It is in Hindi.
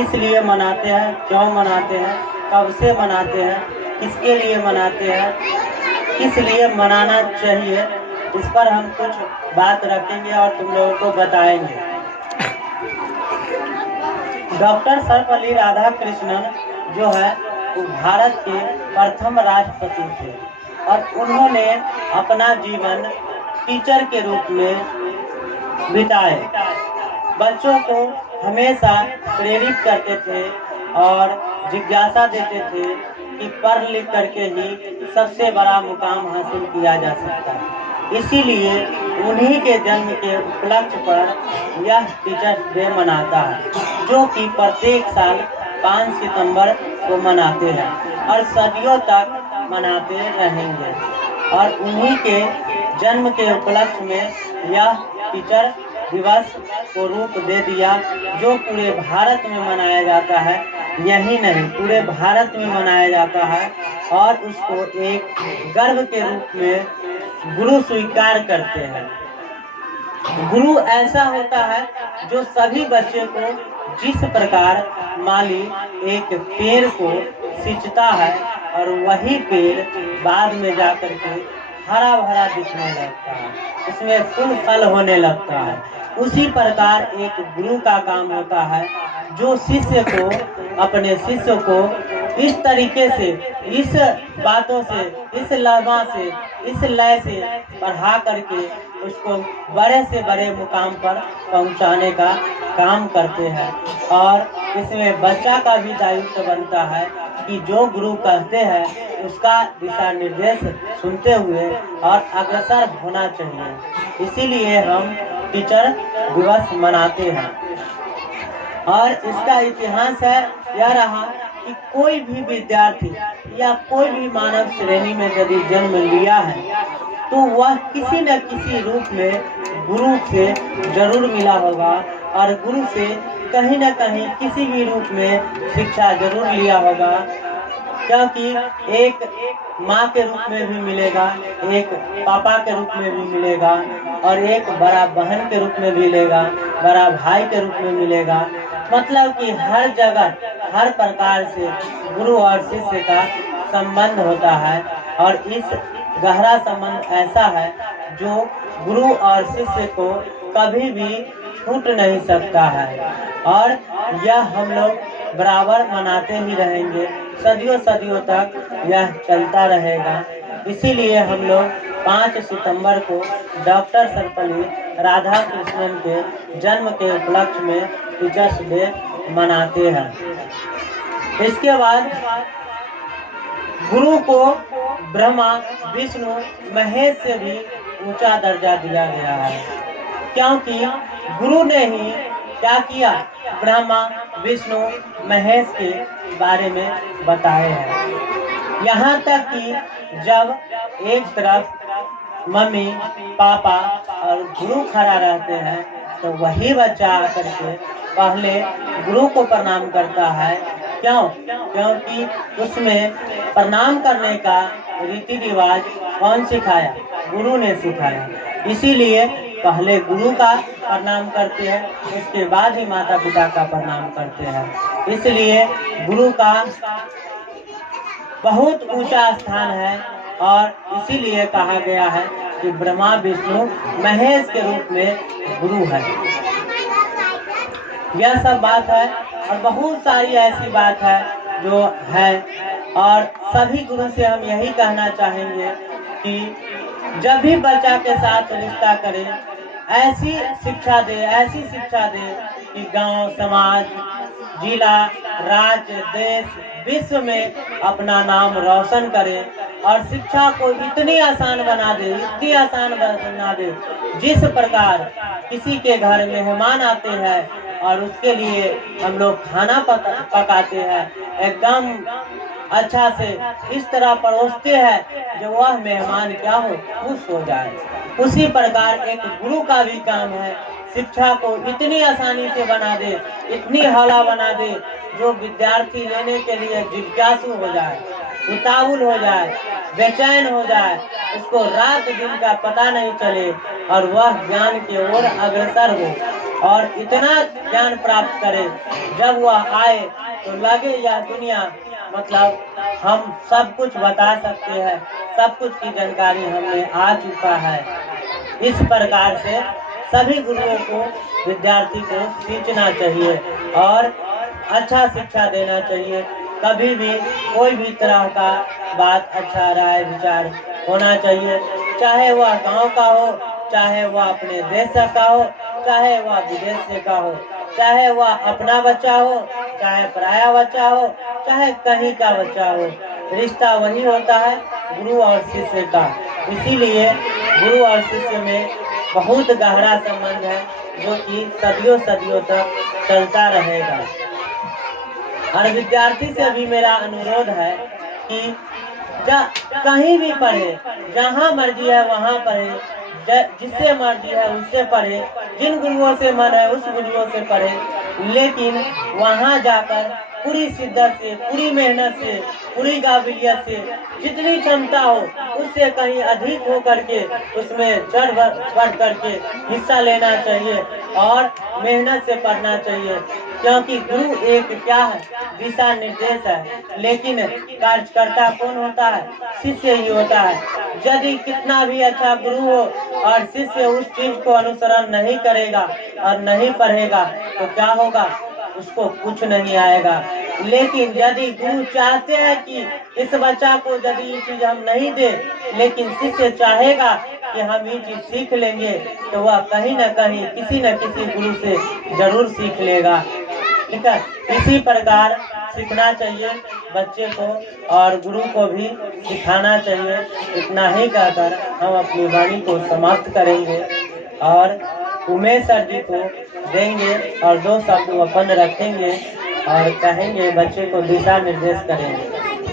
किस लिए मनाते हैं, क्यों मनाते हैं, कब से मनाते हैं, किसके लिए मनाते हैं, किस लिए मनाना चाहिए, इस पर हम कुछ बात रखेंगे और तुम लोगों को बताएंगे। डॉक्टर सर्वपल्ली राधाकृष्णन जो है वो भारत के प्रथम राष्ट्रपति थे और उन्होंने अपना जीवन टीचर के रूप में बिताए। बच्चों को हमेशा प्रेरित करते थे और जिज्ञासा देते थे कि पढ़ लिख करके ही सबसे बड़ा मुकाम हासिल किया जा सकता है। इसीलिए उन्हीं के जन्म के उपलक्ष्य पर यह टीचर्स डे मनाता है, जो कि प्रत्येक साल 5 सितंबर को मनाते हैं और सदियों तक मनाते रहेंगे। और उन्हीं के जन्म के उपलक्ष्य में यह टीचर दिवस को रूप दे दिया, जो पूरे भारत में मनाया जाता है। यही नहीं, पूरे भारत में मनाया जाता है और उसको एक गर्व के रूप में गुरु स्वीकार करते हैं। गुरु ऐसा होता है जो सभी बच्चे को जिस प्रकार माली एक पेड़ को सींचता है और वही पेड़ बाद में जाकर के हरा भरा दिखने लगता है, उसमें फूल फल होने लगता है, उसी प्रकार एक गुरु का काम होता है जो शिष्य को, अपने शिष्य को इस तरीके से, इस बातों से, इस लहमा से, इस लय से पढ़ा करके उसको बड़े से बड़े मुकाम पर पहुंचाने का काम करते हैं। और इसमें बच्चा का भी दायित्व बनता है कि जो गुरु कहते हैं उसका दिशा निर्देश सुनते हुए और अग्रसर होना चाहिए। इसीलिए हम टीचर दिवस मनाते हैं। और इसका इतिहास है यह रहा कि कोई भी विद्यार्थी या कोई भी मानव श्रेणी में यदि जन्म लिया है तो वह किसी न किसी रूप में गुरु से जरूर मिला होगा और गुरु से कहीं न कहीं किसी भी रूप में शिक्षा जरूर लिया होगा, क्योंकि एक माँ के रूप में भी मिलेगा, एक पापा के रूप में भी मिलेगा और एक बड़ा बहन के रूप में मिलेगा, बड़ा भाई के रूप में मिलेगा। मतलब कि हर जगह हर प्रकार से गुरु और शिष्य का संबंध होता है और इस गहरा संबंध ऐसा है जो गुरु और शिष्य को कभी भी छूट नहीं सकता है और यह हम लोग बराबर मनाते ही रहेंगे, सदियों सदियों तक यह चलता रहेगा। इसीलिए हम लोग 5 सितंबर को डॉक्टर सर्वपल्ली राधाकृष्णन के जन्म के उपलक्ष्य में टीचर्स डे मनाते हैं। इसके बाद गुरु को ब्रह्मा, विष्णु, महेश से भी ऊंचा दर्जा दिया गया है, क्योंकि गुरु ने ही क्या किया, ब्रह्मा, विष्णु, महेश के बारे में बताए हैं। यहाँ तक कि जब एक तरफ मम्मी, पापा और गुरु खड़ा रहते हैं तो वही बच्चा आकर के पहले गुरु को प्रणाम करता है। क्यों? क्योंकि उसमें प्रणाम करने का रीति रिवाज कौन सिखाया? गुरु ने सिखाया। इसीलिए पहले गुरु का प्रणाम करते हैं, उसके बाद ही माता पिता का प्रणाम करते हैं। इसलिए गुरु का बहुत ऊंचा स्थान है और इसीलिए कहा गया है कि ब्रह्मा, विष्णु, महेश के रूप में गुरु है। यह सब बात है और बहुत सारी ऐसी बात है जो है और सभी गुरु से हम यही कहना चाहेंगे कि जब भी बच्चा के साथ रिश्ता करें, ऐसी शिक्षा दे कि गांव, समाज, जिला, राज्य, देश, विश्व में अपना नाम रोशन करे और शिक्षा को इतनी आसान बना दे, जिस प्रकार किसी के घर मेहमान आते हैं और उसके लिए हम लोग खाना पकाते हैं, एकदम अच्छा से इस तरह परोसते हैं जो वह मेहमान क्या हो, खुश हो जाए। उसी प्रकार एक गुरु का भी काम है, शिक्षा को इतनी आसानी से बना दे, इतनी हौला बना दे जो विद्यार्थी लेने के लिए जिज्ञासु हो जाए, उतावल हो जाए, बेचैन हो जाए, उसको रात दिन का पता नहीं चले और वह ज्ञान की ओर अग्रसर हो और इतना ज्ञान प्राप्त करे, जब वह आए तो लगे यह दुनिया मतलब हम सब कुछ बता सकते हैं, सब कुछ की जानकारी हमें आ चुका है। इस प्रकार से सभी गुरुओं को विद्यार्थी को सींचना चाहिए और अच्छा शिक्षा देना चाहिए। कभी भी कोई भी तरह का बात अच्छा राय विचार होना चाहिए, चाहे वह गांव का हो, चाहे वह अपने देश का हो, चाहे वह विदेश से का हो, चाहे वह अपना बच्चा हो, चाहे पराया बच्चा हो, चाहे कहीं का बच्चा हो, रिश्ता वही होता है गुरु और शिष्य का। इसीलिए गुरु और शिष्य में बहुत गहरा संबंध है जो कि सदियों सदियों तक चलता रहेगा। और विद्यार्थी से भी मेरा अनुरोध है कि कहीं भी पढ़े, जहाँ मर्जी है वहाँ पढ़े, जिससे मर्जी है उससे पढ़े, जिन गुरुओं से मन है उस गुरुओं से पढ़े, लेकिन वहाँ जाकर पूरी शिद्दत से, पूरी मेहनत से, पूरी काबिलियत से, जितनी क्षमता हो उससे कहीं अधिक हो करके उसमें चढ़ बढ़ करके हिस्सा लेना चाहिए और मेहनत से पढ़ना चाहिए। क्योंकि गुरु एक क्या है, दिशा निर्देश है, लेकिन कार्यकर्ता कौन होता है, शिष्य ही होता है। यदि कितना भी अच्छा गुरु हो और शिष्य उस चीज को अनुसरण नहीं करेगा और नहीं पढ़ेगा तो क्या होगा, उसको कुछ नहीं आएगा। लेकिन यदि गुरु चाहते हैं कि इस बच्चा को यदि ये चीज हम नहीं दे, लेकिन शिष्य चाहेगा कि हम ये चीज सीख लेंगे, तो वह कहीं न कहीं किसी न किसी गुरु से जरूर सीख लेगा। ठीक है, इसी प्रकार सीखना चाहिए बच्चे को और गुरु को भी सिखाना चाहिए। इतना ही कहकर हम अपनी वाणी को समाप्त करेंगे और उमेश सर जी को देंगे और 2 शब्द अपन रखेंगे और कहेंगे, बच्चे को दिशा निर्देश करेंगे।